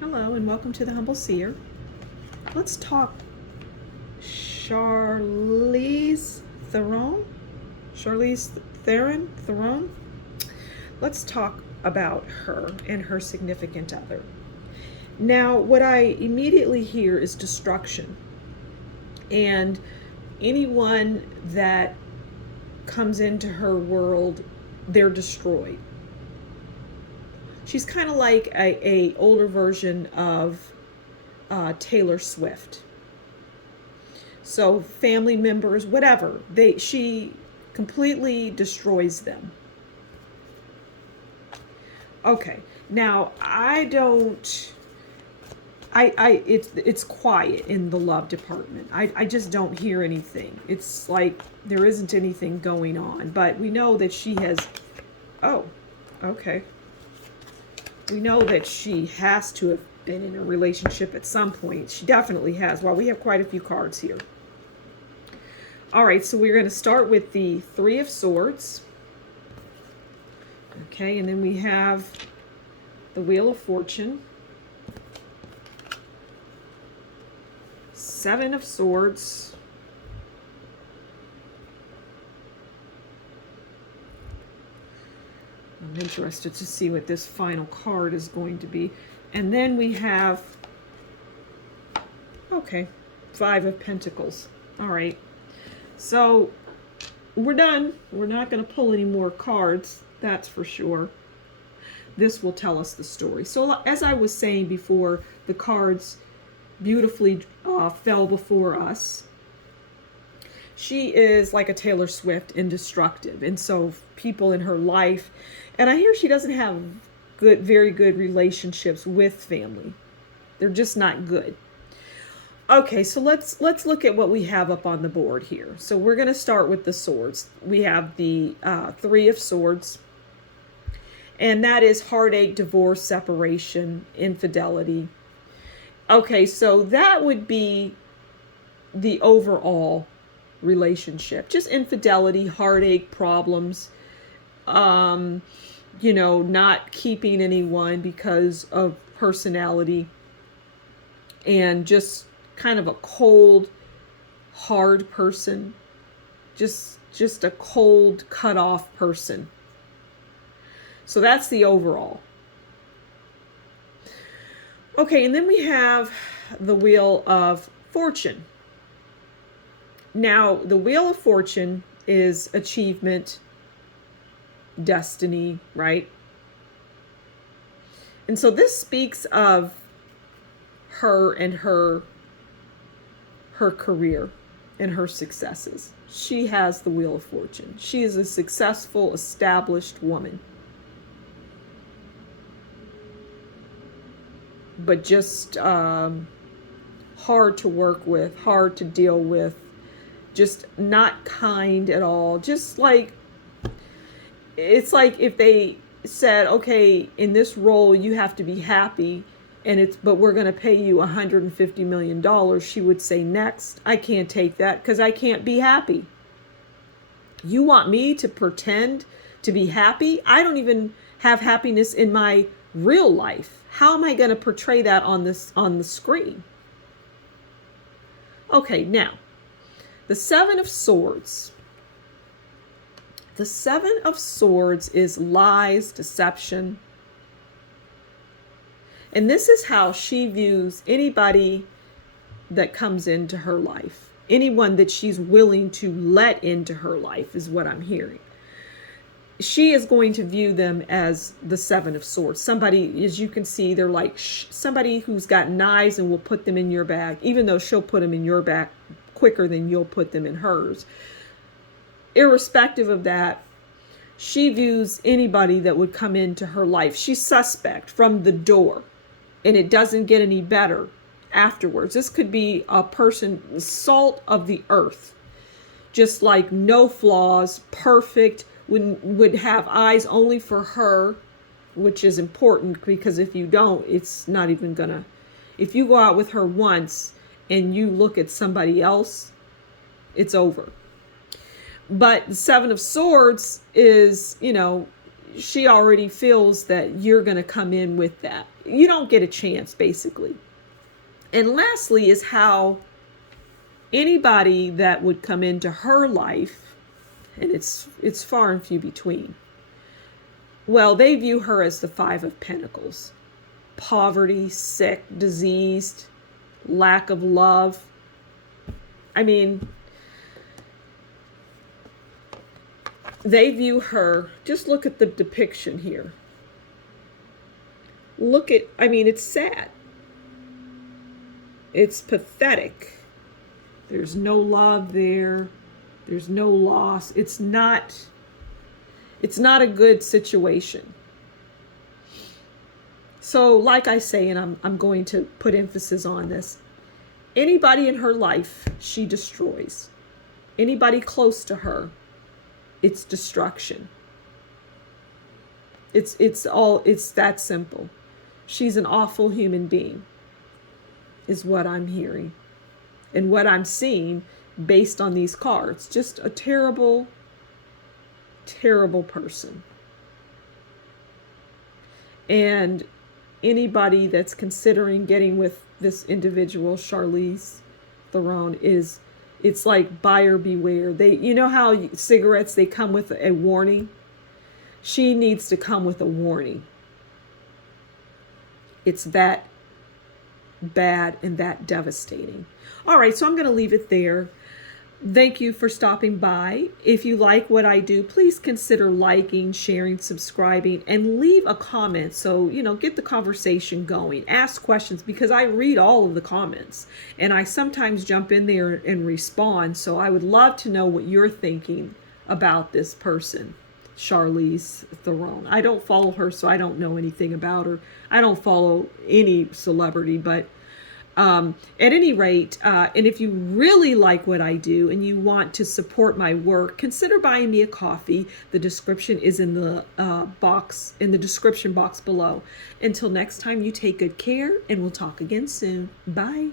Hello and welcome to the Humble Seer. Let's talk Charlize Theron. Charlize Theron. Let's talk about her and her significant other. Now, what I immediately hear is destruction. And anyone that comes into her world, they're destroyed. She's kind of like a older version of Taylor Swift. So family members, whatever, she completely destroys them. Okay, now it's quiet in the love department. I just don't hear anything. It's like there isn't anything going on, but we know that she has. Oh, okay. We know that she has to have been in a relationship at some point. She definitely has. Well, we have quite a few cards here. All right, so we're going to start with the Three of Swords. Okay, and then we have the Wheel of Fortune. Seven of Swords. I'm interested to see what this final card is going to be. And then we have, okay, Five of Pentacles. All right. So we're done. We're not going to pull any more cards. That's for sure. This will tell us the story. So as I was saying before, the cards beautifully fell before us. She is like a Taylor Swift, indestructible. And so people in her life, and I hear she doesn't have very good relationships with family. They're just not good. Okay, so let's look at what we have up on the board here. So we're going to start with the swords. We have the Three of Swords, and that is heartache, divorce, separation, infidelity. Okay, so that would be the overall relationship. Just infidelity, heartache, problems, not keeping anyone because of personality, and just kind of a cold, hard person. Just a cold, cut off person. So that's the overall. Okay, and then we have the Wheel of Fortune. Now, the Wheel of Fortune is achievement, destiny, right? And so this speaks of her and her career and her successes. She has the Wheel of Fortune. She is a successful, established woman. But just hard to work with, hard to deal with, just not kind at all. Just like, it's like if they said, okay, in this role you have to be happy, but we're going to pay you $150 million, she would say, next. I can't take that because I can't be happy. You want me to pretend to be happy? I don't even have happiness in my real life. How am I going to portray that on the screen? Okay, now, the Seven of Swords. The Seven of Swords is lies, deception. And this is how she views anybody that comes into her life. Anyone that she's willing to let into her life is what I'm hearing. She is going to view them as the Seven of Swords. Somebody, as you can see, they're like somebody who's got knives and will put them in your bag, even though she'll put them in your bag quicker than you'll put them in hers. Irrespective of that, she views anybody that would come into her life. She's suspect from the door, and it doesn't get any better afterwards. This could be a person, salt of the earth, just like no flaws, perfect, would have eyes only for her, which is important because if you don't, it's not even gonna, if you go out with her once and you look at somebody else, it's over. But the Seven of Swords is, she already feels that you're going to come in with that. You don't get a chance, basically. And lastly is how anybody that would come into her life, and it's far and few between, well, they view her as the Five of Pentacles. Poverty, sick, diseased, lack of love. I mean, they view her, just look at the depiction here. Look at, I mean, it's sad. It's pathetic. There's no love there. There's no loss. It's not a good situation. So like I say, and I'm going to put emphasis on this, anybody in her life, she destroys. Anybody close to her, it's destruction. It's that simple. She's an awful human being, is what I'm hearing. And what I'm seeing based on these cards. Just a terrible, terrible person. And anybody that's considering getting with this individual, Charlize Theron, it's like buyer beware. You know how cigarettes, they come with a warning? She needs to come with a warning. It's that bad and that devastating. All right, so I'm going to leave it there. Thank you for stopping by. If you like what I do, please consider liking, sharing, subscribing, and leave a comment. So, get the conversation going. Ask questions, because I read all of the comments and I sometimes jump in there and respond. So I would love to know what you're thinking about this person, Charlize Theron. I don't follow her, so I don't know anything about her. I don't follow any celebrity, but at any rate, and if you really like what I do and you want to support my work, consider buying me a coffee. The description is in the description box below. Until next time, you take good care, and we'll talk again soon. Bye.